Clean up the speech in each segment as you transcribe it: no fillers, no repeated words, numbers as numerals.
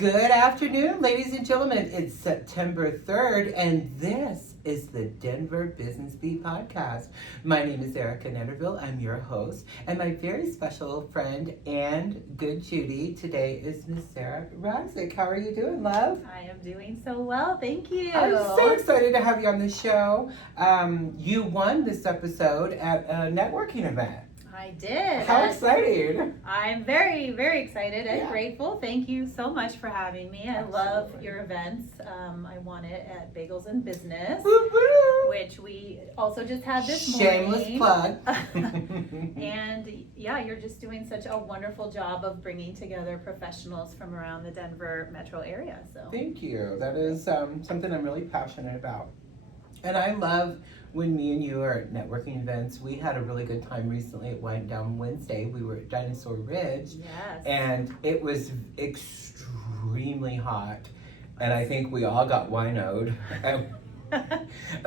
Good afternoon, ladies and gentlemen. It's September 3rd, and this is the Denver Business Beat Podcast. My name is Arica Netterville. I'm your host, and my very special friend and good Judy today is Miss Sarah Raizk. How are you doing, love? I am doing so well, thank you. I'm so excited to have you on the show. You won this episode at a networking event. I did. How exciting! I'm very, very excited and Yeah. grateful. Thank you so much for having me. I Absolutely. love your events. I won it at Bagels and Business, Woo-woo. which we also just had this Shameless morning. plug. And yeah, you're just doing such a wonderful job of bringing together professionals from around the Denver metro area. So Thank you. That is something I'm really passionate about. And I love when me and you are at networking events. We had a really good time recently. It went down Wednesday. We were at Dinosaur Ridge, yes. and it was extremely hot. And I think we all got winoed.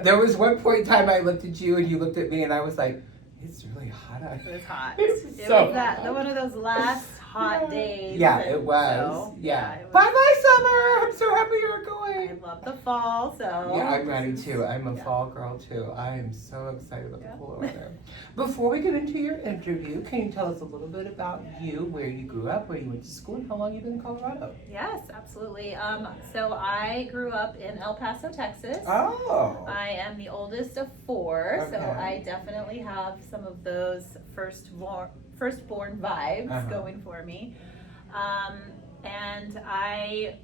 There was one point in time I looked at you and you looked at me, and I was like, it's really hot out It here. was hot. It's It so was that hot. one of those last hot days. Yeah, and it was. so, yeah. it was- Bye-bye, summer. I'm so happy you're I going. love the fall, so Yeah, I'm ready too. I'm a Yeah. fall girl too. I am so excited about Yeah. the cool weather. Before we get into your interview, can you tell us a little bit about you, where you grew up, where you went to school, and how long you've been in Colorado? Yes, absolutely. So I grew up in El Paso, Texas. Oh. I am the oldest of four, so Okay. I definitely have some of those firstborn vibes Uh-huh. going for me. And I,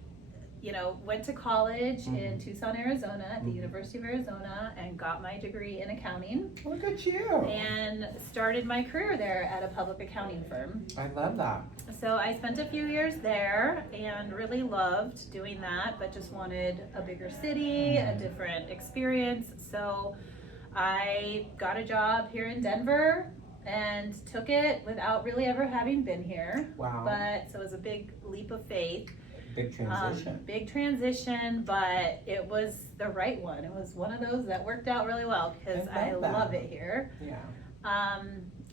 went to college in Tucson, Arizona, at the Mhm. University of Arizona, and got my degree in accounting, Look at you. and started my career there at a public accounting firm. I love that. So I spent a few years there and really loved doing that, but just wanted a bigger city, a different experience. So I got a job here in Denver and took it without really ever having been here. Wow. But so it was a big leap of faith. Big transition. Big transition, but it was the right one. It was one of those that worked out really well because I I love that. love it here. Yeah.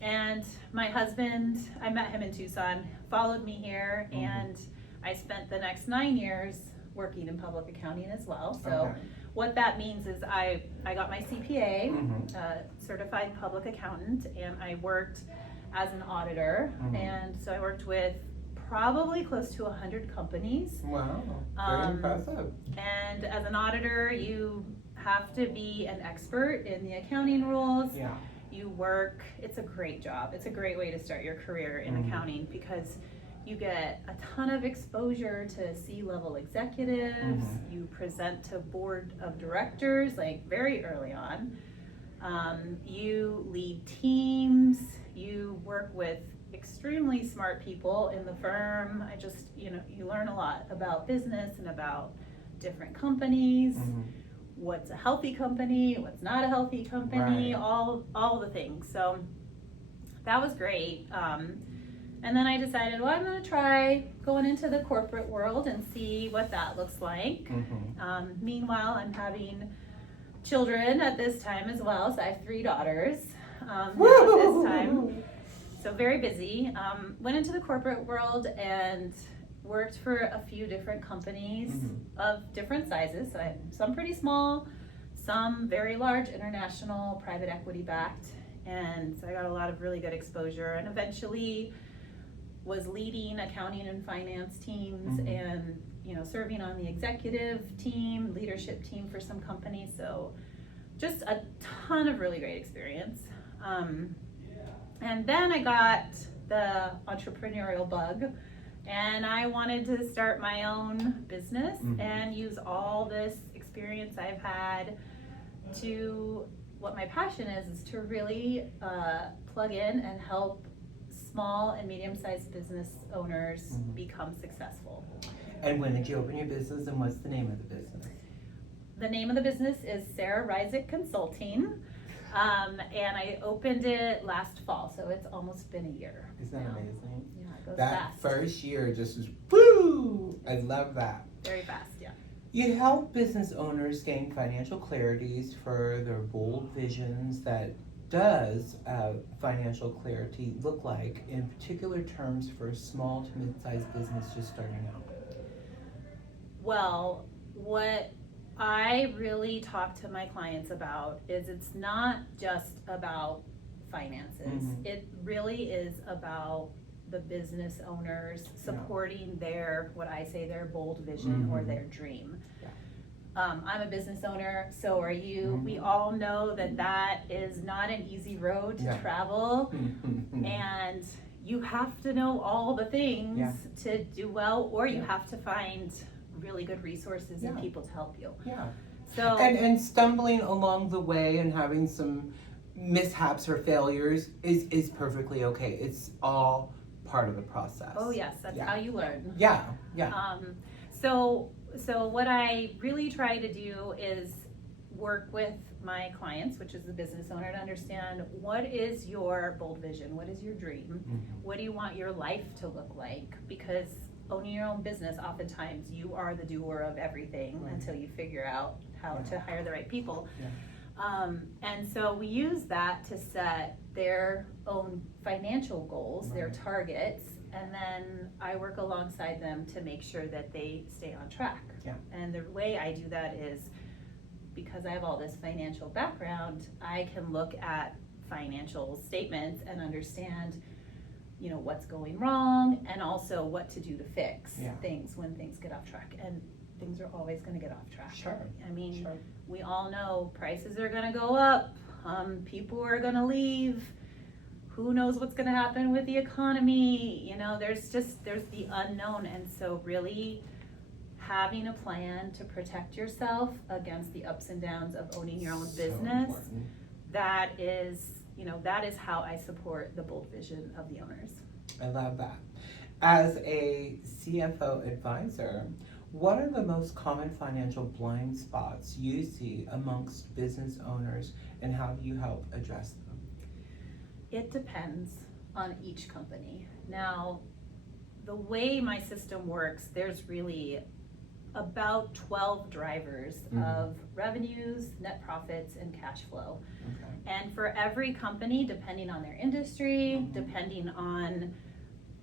And my husband, I met him in Tucson, followed me here, Mhm. and I spent the next 9 years working in public accounting as well. So Okay. what that means is I got my CPA, Mhm. certified public accountant, and I worked as an auditor. Mhm. And so I worked with probably close to 100 companies. Wow. Very impressive. And as an auditor, you have to be an expert in the accounting rules. Yeah. You work, it's a great job. It's a great way to start your career in Mhm. accounting because you get a ton of exposure to C-level executives. Mhm. You present to board of directors like very early on. You lead teams. You work with extremely smart people in the firm. You learn a lot about business and about different companies. Mhm. What's a healthy company, what's not a healthy company, Right. all the things. So that was great. And then I decided, well, I'm going to try going into the corporate world and see what that looks like. Mhm. Meanwhile, I'm having children at this time as well. So I have 3 daughters at this time. So very busy. Went into the corporate world and worked for a few different companies Mhm. of different sizes. So I had some pretty small, some very large, international, private equity backed. And so I got a lot of really good exposure, and eventually was leading accounting and finance teams Mhm. and serving on the executive team, leadership team for some companies. So just a ton of really great experience. And then I got the entrepreneurial bug, and I wanted to start my own business Mhm. and use all this experience I've had to, what my passion is to really plug in and help small and medium-sized business owners Mhm. become successful. And when did you open your business, and what's the name of the business? The name of the business is Raizk Consulting. And I opened it last fall, so it's almost been a year. Isn't that now. amazing? Yeah, it goes That fast. first year just was woo! I love that. Very fast, yeah. You help business owners gain financial clarities for their bold visions. That does financial clarity look like in particular terms for a small to mid-sized business just starting out? Well, what I really talk to my clients about is it's not just about finances. Mhm. It really is about the business owners supporting their, what I say, their bold vision or Mhm. their dream. Yeah. I'm a business owner, so are you. Mhm. We all know that that is not an easy road to Yeah. travel, Mhm. and you have to know all the things Yeah. to do well, or you Yeah. have to find really good resources and Yeah. people to help you. Yeah. So And stumbling along the way and having some mishaps or failures is perfectly okay. It's all part of the process. oh yes, that's Yeah. how you learn. Yeah. Yeah. So what I really try to do is work with my clients, which is the business owner, to understand what is your bold vision, what is your dream, Mhm. what do you want your life to look like? Because owning your own business, oftentimes you are the doer of everything Right. until you figure out how Yeah. to hire the right people. Yeah. And so we use that to set their own financial goals, their Right. targets, and then I work alongside them to make sure that they stay on track. Yeah. And the way I do that is because I have all this financial background, I can look at financial statements and understand, you know, what's going wrong and also what to do to fix Yeah. things when things get off track. And things are always going to get off track. Sure. I mean, Sure. we all know prices are going to go up, people are going to leave, who knows what's going to happen with the economy, you know, there's the unknown. And so really having a plan to protect yourself against the ups and downs of owning your own So business, important. that is, you know, that is how I support the bold vision of the owners. I love that. As a CFO advisor, what are the most common financial blind spots you see amongst business owners, and how do you help address them? It depends on each company. Now, the way my system works, there's really about 12 drivers of revenues, net profits, and cash flow. Okay. And for every company, depending on their industry, Mhm. depending on,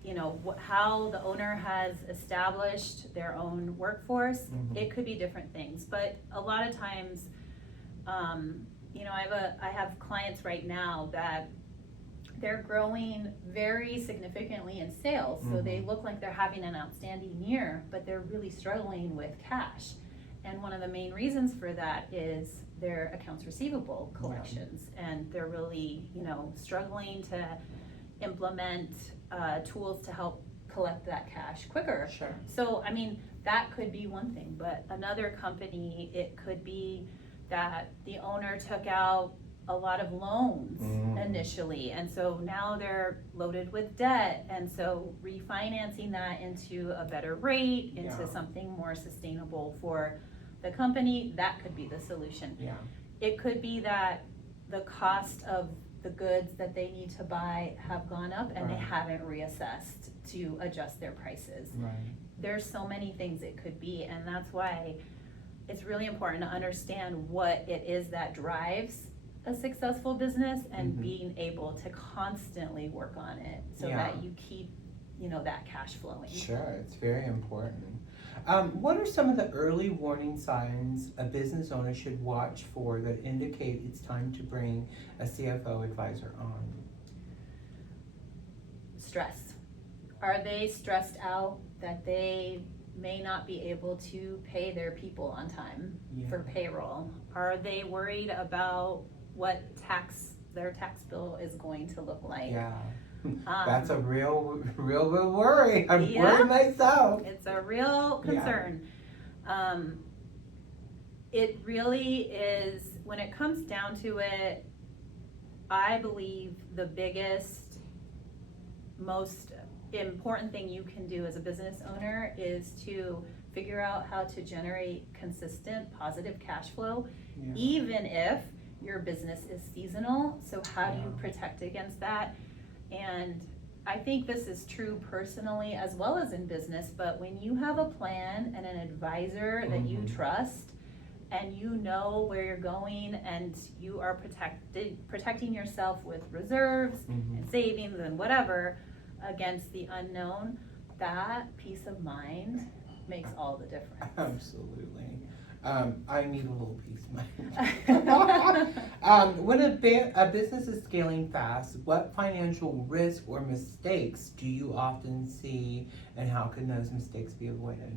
you know, how the owner has established their own workforce, Mhm. it could be different things. But a lot of times, you know, I have clients right now that they're growing very significantly in sales. So they Mhm. look like they're having an outstanding year, but they're really struggling with cash. And one of the main reasons for that is their accounts receivable collections. And they're really, you know, struggling to implement tools to help collect that cash quicker. Sure. So, I mean, that could be one thing, but another company, it could be that the owner took out a lot of loans initially, and so now they're loaded with debt, and so refinancing that into a better rate, into Yeah. something more sustainable for the company, that could be the solution. Yeah. It could be that the cost of the goods that they need to buy have gone up and they Right. haven't reassessed to adjust their prices. Right. There's so many things it could be, and that's why it's really important to understand what it is that drives a successful business and Mhm. being able to constantly work on it so Yeah. that you keep, you know, that cash flowing. Sure, it's very important. What are some of the early warning signs a business owner should watch for that indicate it's time to bring a CFO advisor on? Stress. Are they stressed out that they may not be able to pay their people on time Yeah. for payroll? Are they worried about what their tax bill is going to look like? Yeah. That's a real worry. I'm Yeah. worried myself. It's a real concern. It really is, when it comes down to it, I believe the biggest, most important thing you can do as a business owner is to figure out how to generate consistent positive cash flow, Yeah. even if your business is seasonal. So how do you Yeah. protect against that? And I think this is true personally as well as in business, but when you have a plan and an advisor that you Mhm. trust, and you know where you're going, and you are protecting yourself with reserves Mhm. and savings and whatever against the unknown, that peace of mind makes all the difference. Absolutely. I need a little piece of mind. When a business is scaling fast, what financial risk or mistakes do you often see, and how can those mistakes be avoided?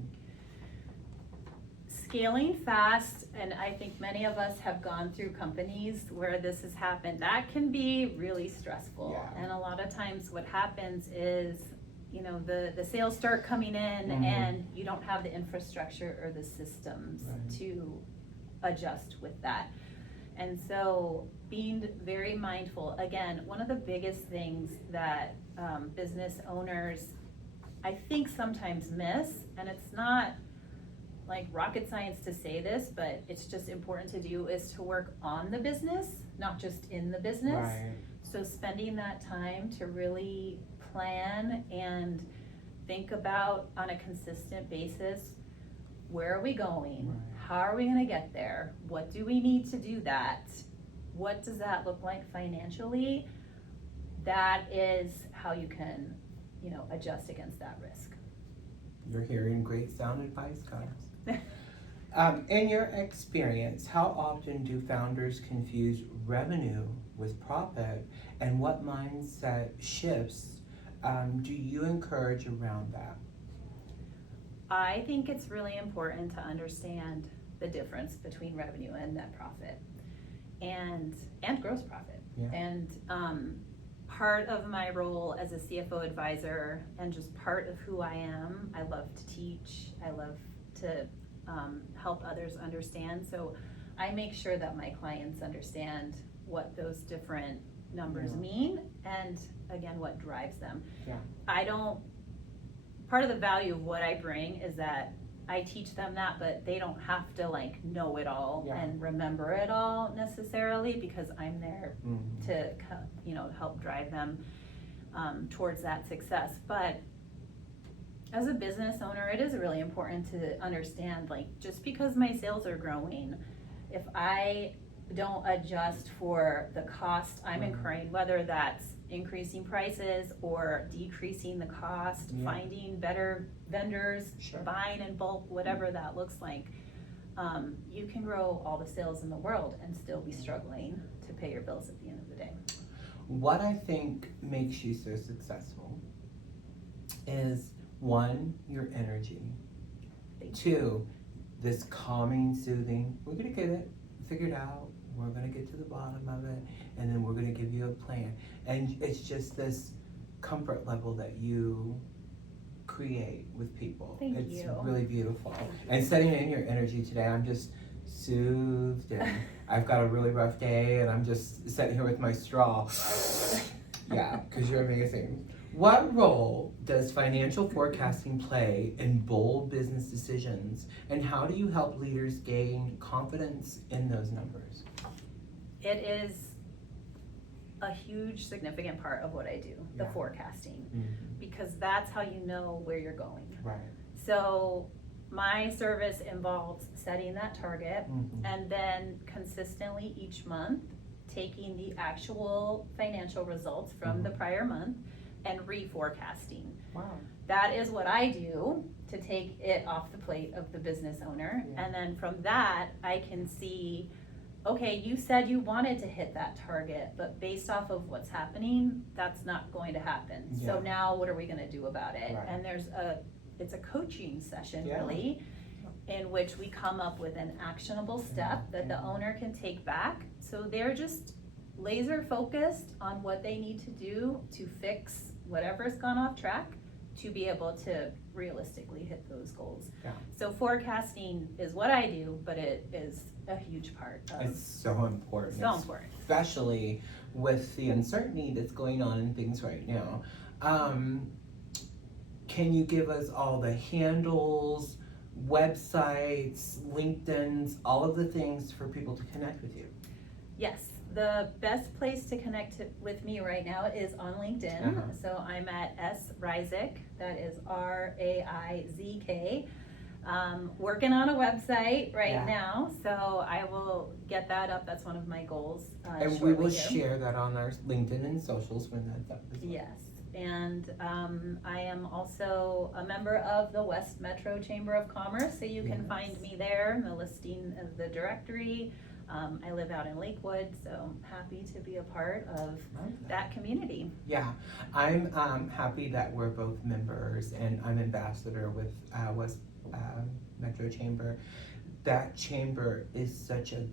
Scaling fast, and I think many of us have gone through companies where this has happened, that can be really stressful. Yeah. And a lot of times what happens is, the sales start coming in and you don't have the infrastructure or the systems to adjust with that. And so being very mindful, again, one of the biggest things that business owners, I think, sometimes miss, and it's not like rocket science to say this, but it's just important to do, is to work on the business, not just in the business. Right. So spending that time to really plan and think about on a consistent basis, where are we going? Right. How are we going to get there? What do we need to do that? What does that look like financially? That is how you can, adjust against that risk. You're hearing great sound advice, guys. In your experience, how often do founders confuse revenue with profit, and what mindset shifts do you encourage around that? I think it's really important to understand the difference between revenue and net profit and gross profit. Yeah. And part of my role as a CFO advisor, and just part of who I am, I love to teach, I love to help others understand. So I make sure that my clients understand what those different numbers mean, and again, what drives them. Yeah. Part of the value of what I bring is that I teach them that, but they don't have to know it all and remember it all necessarily, because I'm there to help drive them towards that success. But as a business owner, it is really important to understand, just because my sales are growing, if I don't adjust for the cost I'm incurring, whether that's increasing prices or decreasing the cost, finding better vendors, buying in bulk, whatever that looks like, you can grow all the sales in the world and still be struggling to pay your bills at the end of the day. What I think makes you so successful is, one, your energy. Two, this calming, soothing, we're gonna get it figured out, we're gonna get to the bottom of it, and then we're gonna give you a plan. And it's just this comfort level that you create with people. It's really beautiful. And setting in your energy today, I'm just soothed, and I've got a really rough day, and I'm just sitting here with my straw. Yeah, because you're amazing. What role does financial forecasting play in bold business decisions, and how do you help leaders gain confidence in those numbers? It is a huge, significant part of what I do, the forecasting, because that's how you know where you're going. Right. So my service involves setting that target and then consistently each month taking the actual financial results from the prior month and reforecasting. Wow. That is what I do to take it off the plate of the business owner. And then from that, I can see, okay, you said you wanted to hit that target, but based off of what's happening, that's not going to happen. So now what are we gonna do about it? Right. And it's a coaching session really, in which we come up with an actionable step that the owner can take back. So they're just laser focused on what they need to do to fix whatever's gone off track to be able to realistically hit those goals. Yeah. So forecasting is what I do, but it is a huge part of It's so important. So important. Especially with the uncertainty that's going on in things right now. Can you give us all the handles, websites, LinkedIn's, all of the things for people to connect with you? Yes, the best place to connect with me right now is on LinkedIn. So I'm at S Raizk, that is Raizk. Working on a website right now, so I will get that up. That's one of my goals. And we will share that on our LinkedIn and socials when that's up as well. Yes, And I am also a member of the West Metro Chamber of Commerce, so you can Yes. find me there in the listing of the directory. I live out in Lakewood, so I'm happy to be a part of Love that community. Yeah, I'm happy that we're both members, and I'm ambassador with West Metro Chamber. That chamber is such a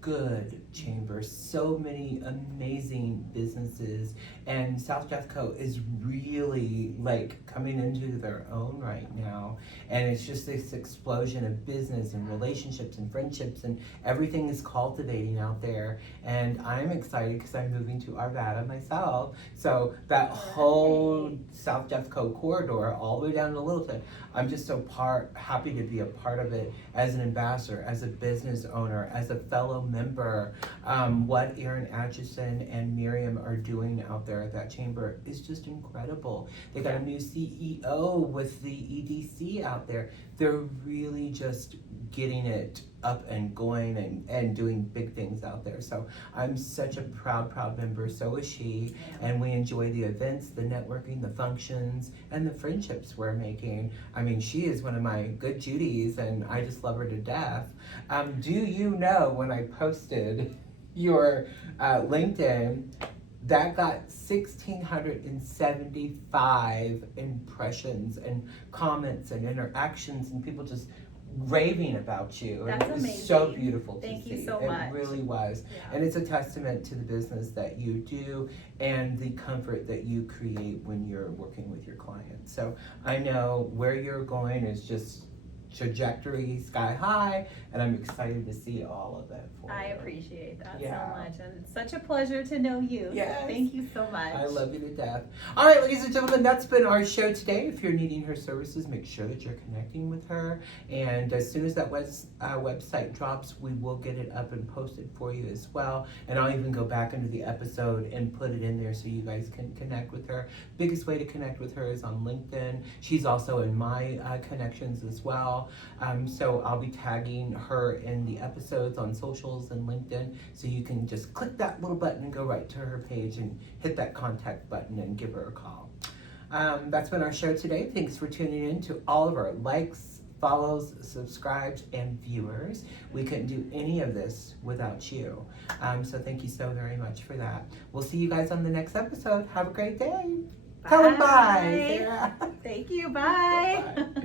good chamber, so many amazing businesses, and South Jeffco is really like coming into their own right now, and it's just this explosion of business and relationships and friendships, and everything is cultivating out there. And I'm excited because I'm moving to Arvada myself, so that whole South Jeffco corridor all the way down to Littleton, I'm just so happy to be a part of it as an ambassador, as a business owner, as a fellow member. What Aaron Atchison and Miriam are doing out there at that chamber is just incredible. They got a new CEO with the EDC out there. They're really just getting it up and going and doing big things out there. So I'm such a proud member, so is she, and we enjoy the events, the networking, the functions, and the friendships we're making. I mean, she is one of my good Judies, and I just love her to death. Do you know when I posted your LinkedIn, that got 1,675 impressions and comments and interactions, and people just raving about you. That's it was amazing. So beautiful to Thank see. you so It much. really was. Yeah. And it's a testament to the business that you do and the comfort that you create when you're working with your clients. So I know where you're going is just trajectory sky high, and I'm excited to see all of that for I you. appreciate that Yeah. so much, and it's such a pleasure to know you. Yes. So thank you so much. I love you to death. All right, ladies and gentlemen, that's been our show today. If you're needing her services, make sure that you're connecting with her. And as soon as that website drops, we will get it up and posted for you as well. And I'll even go back into the episode and put it in there so you guys can connect with her. Biggest way to connect with her is on LinkedIn. She's also in my connections as well. So I'll be tagging her in the episodes on socials and LinkedIn, so you can just click that little button and go right to her page and hit that contact button and give her a call. That's been our show today. Thanks for tuning in to all of our likes, follows, subscribes, and viewers. We couldn't do any of this without you. So thank you so very much for that. We'll see you guys on the next episode. Have a great day. Tell them bye, Sarah. Thank you. Bye. Bye.